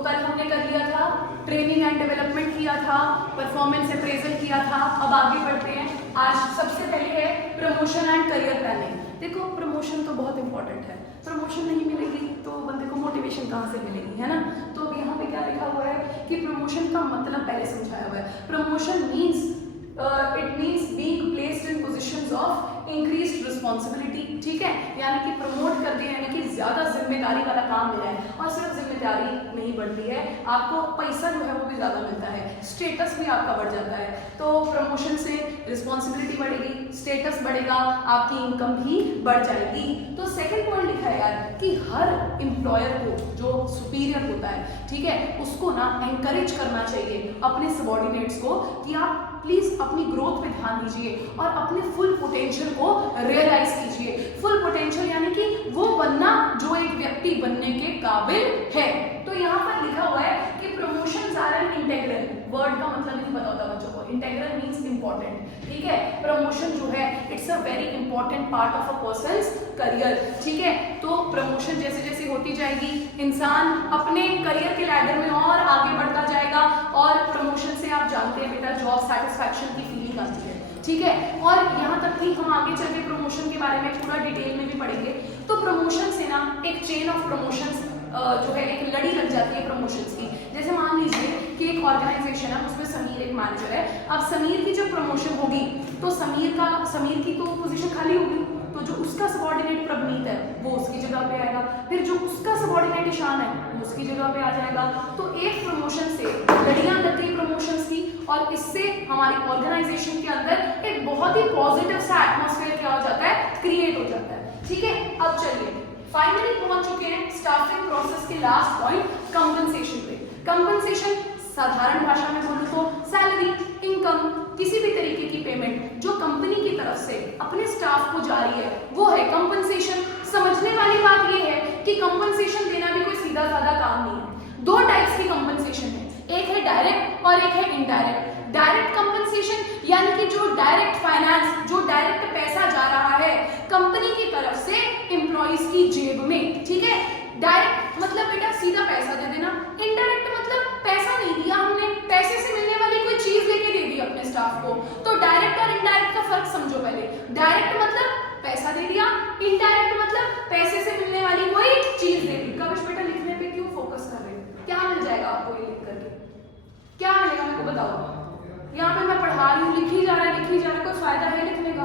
कल हमने कर लिया था ट्रेनिंग एंड डेवलपमेंट किया था, परफॉर्मेंस अप्रेजल किया था। अब आगे बढ़ते हैं। आज सबसे पहले है प्रमोशन एंड करियर प्लानिंग। देखो प्रमोशन तो बहुत इंपॉर्टेंट है, प्रमोशन नहीं मिलेगी तो बंदे को मोटिवेशन कहाँ से मिलेगी, है ना। तो अब यहाँ पे क्या लिखा हुआ है कि प्रमोशन का मतलब पहले समझाया हुआ है। Promotion means it means being placed in positions of increased responsibility, ठीक है, यानी कि प्रमोट कर दिया, यानी कि ज्यादा जिम्मेदारी वाला काम मिला है। और सिर्फ जिम्मेदारी नहीं बढ़ती है, आपको पैसा जो है वो भी ज्यादा मिलता है, स्टेटस भी आपका बढ़ जाता है। तो प्रमोशन से रिस्पॉन्सिबिलिटी बढ़ेगी, स्टेटस बढ़ेगा, आपकी इनकम भी बढ़ जाएगी। तो सेकंड पॉइंट लिखा है यार कि हर एम्प्लॉयर को जो सुपीरियर होता है, ठीक है, उसको ना एनकरेज करना चाहिए अपने सबॉर्डिनेट्स को कि आप प्लीज अपनी ग्रोथ पे ध्यान दीजिए और अपने फुल पोटेंशियल को रियलाइज कीजिए। फुल पोटेंशियल यानी कि वो बनना जो एक व्यक्ति बनने के काबिल है। तो यहाँ पर लिखा हुआ है कि promotions are an integral, word का मतलब नहीं पता होता बच्चों को, इंटेग्रल मींस इंपॉर्टेंट, ठीक है। प्रमोशन जो है it's a very important part of a persons career, ठीक है। तो प्रमोशन जैसे जैसे होती जाएगी इंसान अपने करियर के लैडर में और आगे बढ़ता जाएगा। और प्रमोशन से आप जानते हैं बेटा जॉब सेटिस्फैक्शन की फीलिंग आती है, ठीक है। और यहाँ तक कि हम आगे चल के प्रमोशन के बारे में पूरा डिटेल में भी पढ़ेंगे। तो प्रमोशन से ना एक चेन ऑफ प्रमोशंस जो है एक लड़ी लग जाती है प्रमोशंस की। जैसे मान लीजिए कि एक ऑर्गेनाइजेशन है, उसमें समीर एक मैनेजर है। अब समीर की जब प्रमोशन होगी तो समीर की तो पोजीशन खाली होगी, तो जो उसका सबॉर्डिनेट प्रवनीत है वो उसकी जगह पे आएगा, फिर जो उसका सबॉर्डिनेट ईशान है वो उसकी जगह पे आ जाएगा। तो एक प्रमोशन से लड़ियां लग गई प्रमोशंस की, और इससे हमारी ऑर्गेनाइजेशन के अंदर एक बहुत ही पॉजिटिव सा एटमॉस्फेयर क्या हो जाता है, क्रिएट हो जाता है, ठीक है। अब चलिए फाइनली पहुंच चुके हैं स्टाफिंग प्रोसेस के लास्ट पॉइंट, कंपनसेशन पे। कंपनसेशन साधारण भाषा में बोलूं तो सैलरी, इनकम, किसी भी तरीके की पेमेंट जो कंपनी की तरफ से अपने स्टाफ को जा रही है वो है कंपनसेशन। समझने वाली बात ये है कि कंपनसेशन देना भी कोई सीधा साधा काम नहीं है। दो टाइप्स की कंपनसेशन है, एक है डायरेक्ट और एक है इनडायरेक्ट। डायरेक्ट कंपनसेशन यानी कि जो डायरेक्ट फाइनेंस, जो डायरेक्ट पैसा जा रहा है कंपनी की तरफ से एम्प्लॉइज की जेब में, ठीक है। डायरेक्ट मतलब बेटा सीधा पैसा दे देना, इनडायरेक्ट मतलब पैसा नहीं दिया हमने, पैसे से मिलने वाली कोई चीज लेके दे दी अपने स्टाफ को। तो डायरेक्ट और इनडायरेक्ट का फर्क समझो पहले। डायरेक्ट मतलब पैसा दे दिया, इनडायरेक्ट मतलब पैसे से मिलने वाली कोई चीज दे दी। कविश बेटा लिखने पे क्यों फोकस कर रहे हो, क्या मिल जाएगा आपको ये लिख करके, क्या मिलेगा मेरे को बताओ। यहाँ पे मैं पढ़ा रही हूँ, लिखी जा रहा है, कोई फायदा है लिखने का।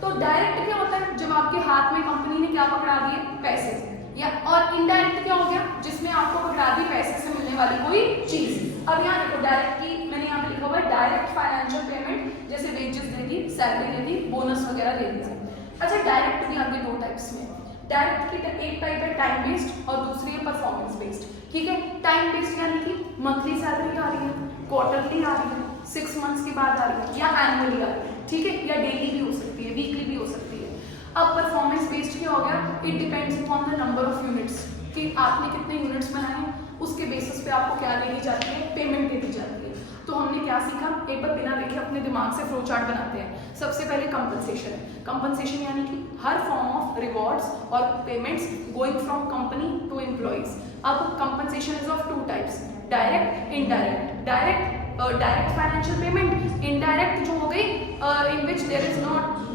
तो डायरेक्ट क्या होता है, जब आपके हाथ में कंपनी ने क्या पकड़ा दिए, पैसे, या और इनडायरेक्ट क्या हो गया, जिसमें आपको पकड़ा दी पैसे से मिलने वाली कोई चीज। अब यहाँ देखो डायरेक्ट की मैंने यहाँ पे लिखा हुआ है डायरेक्ट फाइनेंशियल पेमेंट, जैसे वेजेस दे दी, सैलरी दे दी, बोनस वगैरह दे दी। अच्छा डायरेक्ट भी आगे दो टाइप्स में, डायरेक्ट की एक टाइप है टाइम बेस्ड और दूसरी है परफॉर्मेंस बेस्ड, ठीक है। टाइम बेस्ड यानी कि मंथली सैलरी आ रही है, क्वार्टरली आ रही है, 6 मंथ्स के बाद आ रही है, या एनुअली आ रही है, ठीक है, या डेली भी हो सकती है, वीकली भी हो सकती है। अब परफॉर्मेंस बेस्ड क्या हो गया, it depends upon the number of units, कि आपने कितने यूनिट्स बनाए हैं उसके बेसिस पे आपको क्या दे दी जाती है, पेमेंट दे दी जाती है। तो हमने क्या सीखा, एक बार बिना देखे अपने दिमाग से फ्लो चार्ट बनाते हैं। सबसे पहले कंपनसेशन है, कंपनसेशन यानी कि हर फॉर्म ऑफ रिवॉर्ड्स और payments going from company to employees. अब compensation is of two types, direct, indirect. Direct financial payment, indirect जो हो गई in which there is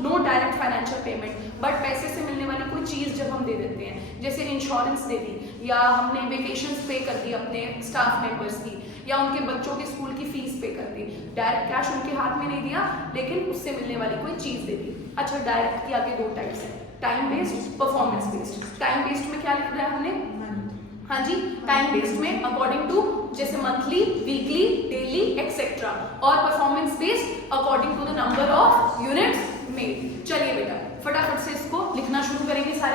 no direct financial payment, but पैसे से मिलने वाली कोई चीज जब हम दे देते हैं, जैसे इंश्योरेंस दे दी, या हमने वेकेशंस पे कर दी अपने स्टाफ मेंबर्स की, या उनके बच्चों की स्कूल की फीस पे कर दी। डायरेक्ट कैश उनके हाथ में नहीं दिया, लेकिन उससे मिलने वाली कोई चीज दे दी। अच्छा डायरेक्ट की आगे दो टाइप्स है, time based, performance based. Time based में क्या लिख रहा है हमने, हाँ जी, टाइम बेस्ड में अकॉर्डिंग टू जैसे मंथली, वीकली, डेली एक्सेट्रा, और performance based according to the number of units made. चलिए बेटा फटाफट से इसको लिखना शुरू करेंगे सारे।